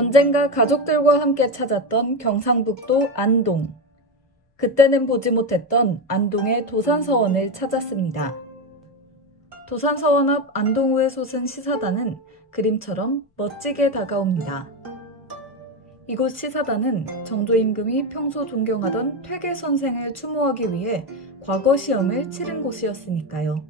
언젠가 가족들과 함께 찾았던 경상북도 안동. 그때는 보지 못했던 안동의 도산서원을 찾았습니다. 도산서원 앞 안동우에 솟은 시사단은 그림처럼 멋지게 다가옵니다. 이곳 시사단은 정조임금이 평소 존경하던 퇴계 선생을 추모하기 위해 과거 시험을 치른 곳이었으니까요.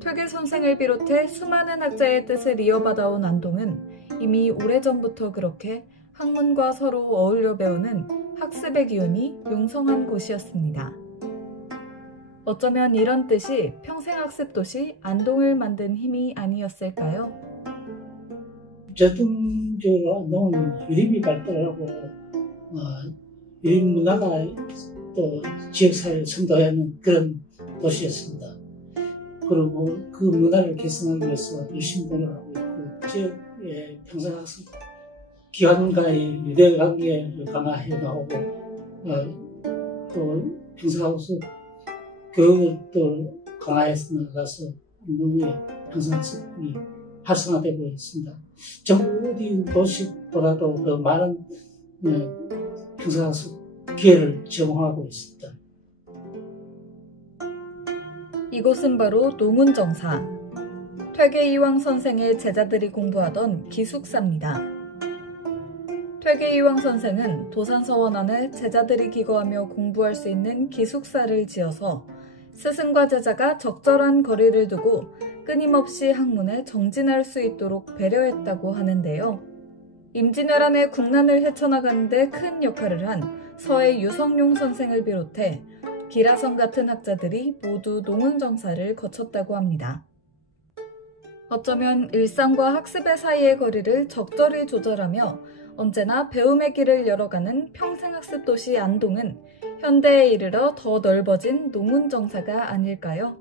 퇴계 선생을 비롯해 수많은 학자의 뜻을 이어받아온 안동은 이미 오래전부터 그렇게 학문과 서로 어울려 배우는 학습의 기운이 용성한 곳이었습니다. 어쩌면 이런 뜻이 평생학습도시 안동을 만든 힘이 아니었을까요? 전통적으로 안동은 유림이 발달하고 유림 문화가 또 지역사회를 선도하는 그런 도시였습니다. 그리고 그 문화를 개선하기 위해서 열심히 노력하고 있고 지역의 평생학습 기관과의 유대관계를 강화해 나오고 또 평생학습 교육을 또 강화해서 나가서 안동의 평생학습이 활성화되고 있습니다. 전국 어디 도시보다도 더 많은 평생학습 기회를 제공하고 있습니다. 이곳은 바로 농운정사, 퇴계이황 선생의 제자들이 공부하던 기숙사입니다. 퇴계이황 선생은 도산서원 안에 제자들이 기거하며 공부할 수 있는 기숙사를 지어서 스승과 제자가 적절한 거리를 두고 끊임없이 학문에 정진할 수 있도록 배려했다고 하는데요. 임진왜란의 국난을 헤쳐나가는 데 큰 역할을 한 서해 유성룡 선생을 비롯해 기라성 같은 학자들이 모두 농운정사를 거쳤다고 합니다. 어쩌면 일상과 학습의 사이의 거리를 적절히 조절하며 언제나 배움의 길을 열어가는 평생학습 도시 안동은 현대에 이르러 더 넓어진 농운정사가 아닐까요?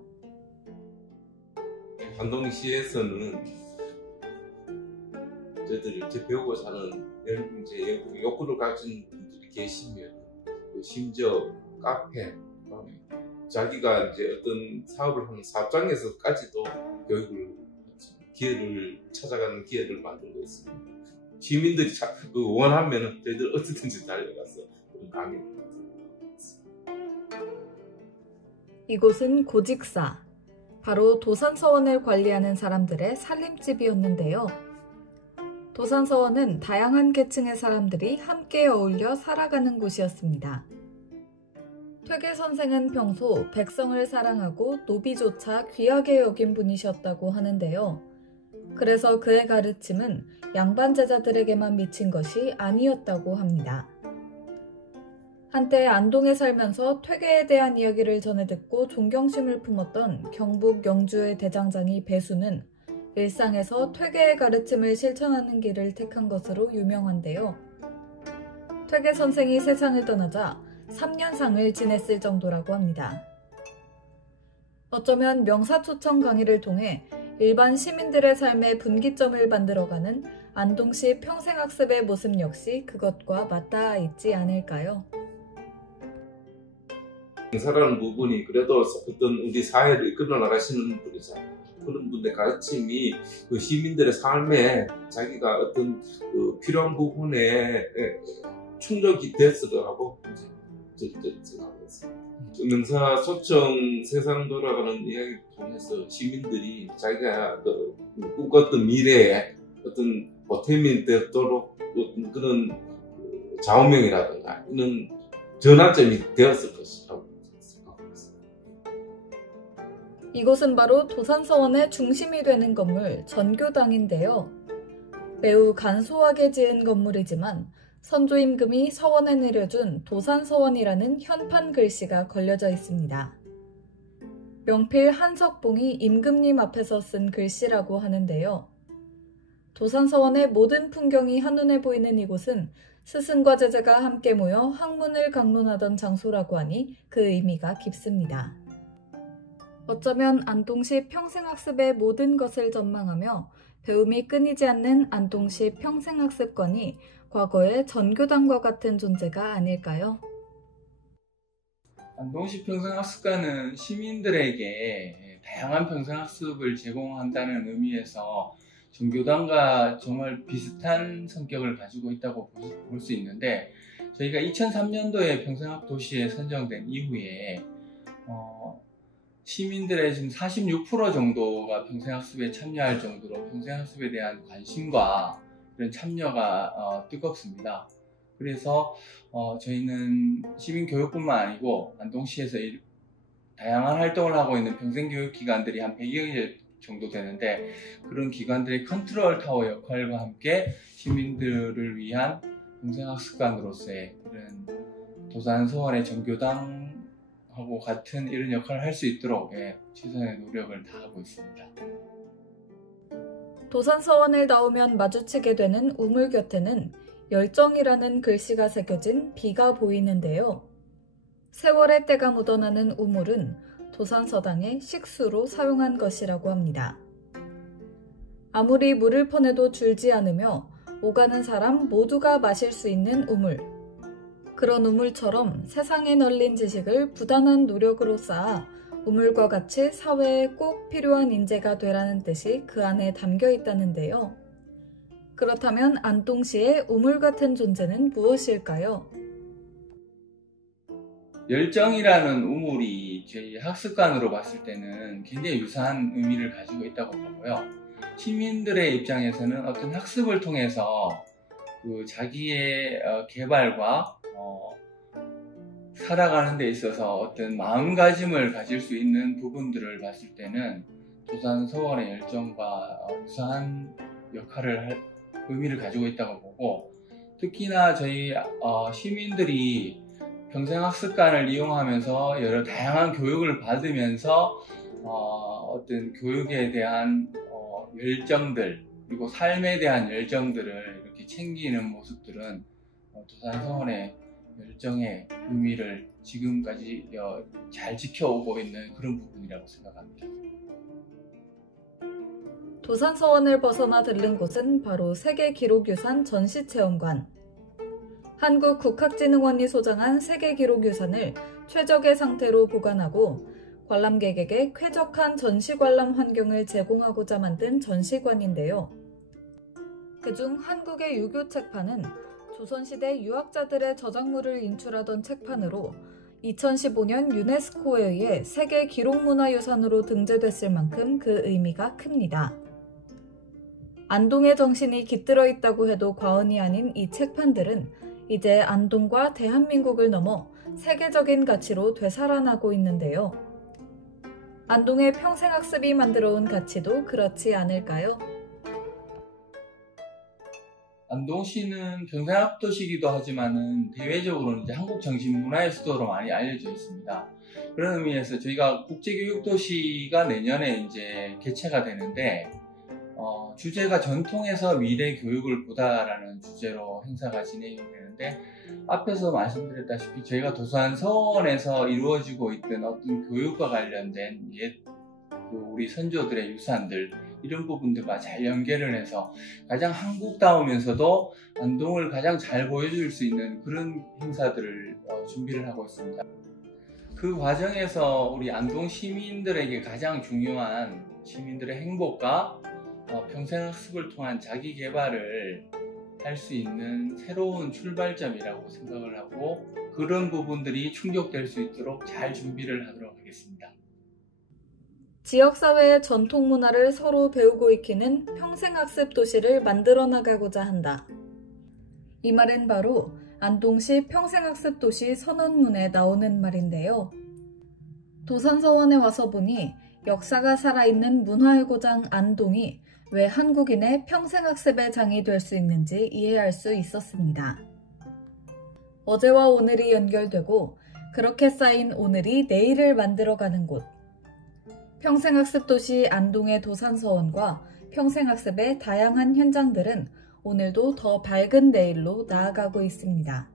안동시에서는 저희들이 배우고 사는 욕구를 가진 분들이 계시면 심지어 카페, 자기가 이제 어떤 사업을 하는 사업장에서까지도 교육을 기회를 찾아가는 기회를 만들고 있습니다. 시민들이 원하면 저희들 어디든지 달려가서 강의를 하고 있습니다. 이곳은 고직사, 바로 도산서원을 관리하는 사람들의 살림집이었는데요. 도산서원은 다양한 계층의 사람들이 함께 어울려 살아가는 곳이었습니다. 퇴계 선생은 평소 백성을 사랑하고 노비조차 귀하게 여긴 분이셨다고 하는데요. 그래서 그의 가르침은 양반 제자들에게만 미친 것이 아니었다고 합니다. 한때 안동에 살면서 퇴계에 대한 이야기를 전해 듣고 존경심을 품었던 경북 영주의 대장장이 배수는 일상에서 퇴계의 가르침을 실천하는 길을 택한 것으로 유명한데요. 퇴계 선생이 세상을 떠나자 3년상을 지냈을 정도라고 합니다. 어쩌면 명사초청 강의를 통해 일반 시민들의 삶의 분기점을 만들어가는 안동시 평생학습의 모습 역시 그것과 맞닿아 있지 않을까요? 강사라는 부분이 그래도 어떤 우리 사회를 이끌어 나가시는 분이잖아요. 그런 분의 가르침이 그 시민들의 삶에 자기가 어떤 필요한 부분에 충족이 됐으더라고 생각하고 있습니다. 명사소청 세상 돌아가는 이야기를 통해서 시민들이 자기가 꿈꿨던 미래에 어떤 보탬이 되도록 어떤 그런 좌우명이라든가 이런 전환점이 되었을 것이라고 생각하고 있습니다. 이곳은 바로 도산서원의 중심이 되는 건물 전교당인데요. 매우 간소하게 지은 건물이지만 선조임금이 서원에 내려준 도산서원이라는 현판 글씨가 걸려져 있습니다. 명필 한석봉이 임금님 앞에서 쓴 글씨라고 하는데요. 도산서원의 모든 풍경이 한눈에 보이는 이곳은 스승과 제자가 함께 모여 학문을 강론하던 장소라고 하니 그 의미가 깊습니다. 어쩌면 안동시 평생학습의 모든 것을 전망하며 배움이 끊이지 않는 안동시 평생학습관이 과거의 전교당과 같은 존재가 아닐까요? 안동시 평생학습관은 시민들에게 다양한 평생학습을 제공한다는 의미에서 전교당과 정말 비슷한 성격을 가지고 있다고 볼 수 있는데, 저희가 2003년도에 평생학 도시에 선정된 이후에 시민들의 지금 46% 정도가 평생학습에 참여할 정도로 평생학습에 대한 관심과 이런 참여가 뜨겁습니다. 그래서 저희는 시민교육뿐만 아니고 안동시에서 다양한 활동을 하고 있는 평생교육기관들이 한 100여 개 정도 되는데, 그런 기관들의 컨트롤 타워 역할과 함께 시민들을 위한 평생학습관으로서의 이런 도산서원의 전교당하고 같은 이런 역할을 할 수 있도록 최선의 노력을 다하고 있습니다. 도산서원을 나오면 마주치게 되는 우물 곁에는 열정이라는 글씨가 새겨진 비가 보이는데요. 세월의 때가 묻어나는 우물은 도산서당의 식수로 사용한 것이라고 합니다. 아무리 물을 퍼내도 줄지 않으며 오가는 사람 모두가 마실 수 있는 우물. 그런 우물처럼 세상에 널린 지식을 부단한 노력으로 쌓아 우물과 같이 사회에 꼭 필요한 인재가 되라는 뜻이 그 안에 담겨 있다는데요. 그렇다면 안동시의 우물 같은 존재는 무엇일까요? 열정이라는 우물이 저희 학습관으로 봤을 때는 굉장히 유사한 의미를 가지고 있다고 보고요. 시민들의 입장에서는 어떤 학습을 통해서 그 자기의 개발과 살아가는 데 있어서 어떤 마음가짐을 가질 수 있는 부분들을 봤을 때는 도산서원의 열정과 유사한 의미를 가지고 있다고 보고, 특히나 저희 시민들이 평생학습관을 이용하면서 여러 다양한 교육을 받으면서 어떤 교육에 대한 열정들, 그리고 삶에 대한 열정들을 이렇게 챙기는 모습들은 도산서원의 열정의 의미를 지금까지 잘 지켜오고 있는 그런 부분이라고 생각합니다. 도산서원을 벗어나 들른 곳은 바로 세계기록유산 전시체험관. 한국국학진흥원이 소장한 세계기록유산을 최적의 상태로 보관하고 관람객에게 쾌적한 전시관람 환경을 제공하고자 만든 전시관인데요. 그중 한국의 유교 책판은 조선시대 유학자들의 저작물을 인출하던 책판으로 2015년 유네스코에 의해 세계기록문화유산으로 등재됐을 만큼 그 의미가 큽니다. 안동의 정신이 깃들어 있다고 해도 과언이 아닌 이 책판들은 이제 안동과 대한민국을 넘어 세계적인 가치로 되살아나고 있는데요. 안동의 평생학습이 만들어온 가치도 그렇지 않을까요? 안동시는 평생학도시이기도 하지만은 대외적으로는 이제 한국 정신문화의 수도로 많이 알려져 있습니다. 그런 의미에서 저희가 국제교육도시가 내년에 이제 개최가 되는데, 주제가 전통에서 미래 교육을 보다라는 주제로 행사가 진행이 되는데, 앞에서 말씀드렸다시피 저희가 도산서원에서 이루어지고 있던 어떤 교육과 관련된 우리 선조들의 유산들, 이런 부분들과 잘 연계를 해서 가장 한국다우면서도 안동을 가장 잘 보여줄 수 있는 그런 행사들을 준비를 하고 있습니다. 그 과정에서 우리 안동 시민들에게 가장 중요한 시민들의 행복과 평생학습을 통한 자기 개발을 할 수 있는 새로운 출발점이라고 생각을 하고, 그런 부분들이 충족될 수 있도록 잘 준비를 하도록 하겠습니다. 지역사회의 전통문화를 서로 배우고 익히는 평생학습 도시를 만들어 나가고자 한다. 이 말은 바로 안동시 평생학습 도시 선언문에 나오는 말인데요. 도산서원에 와서 보니 역사가 살아있는 문화의 고장 안동이 왜 한국인의 평생학습의 장이 될 수 있는지 이해할 수 있었습니다. 어제와 오늘이 연결되고 그렇게 쌓인 오늘이 내일을 만들어가는 곳. 평생학습 도시 안동의 도산서원과 평생학습의 다양한 현장들은 오늘도 더 밝은 내일로 나아가고 있습니다.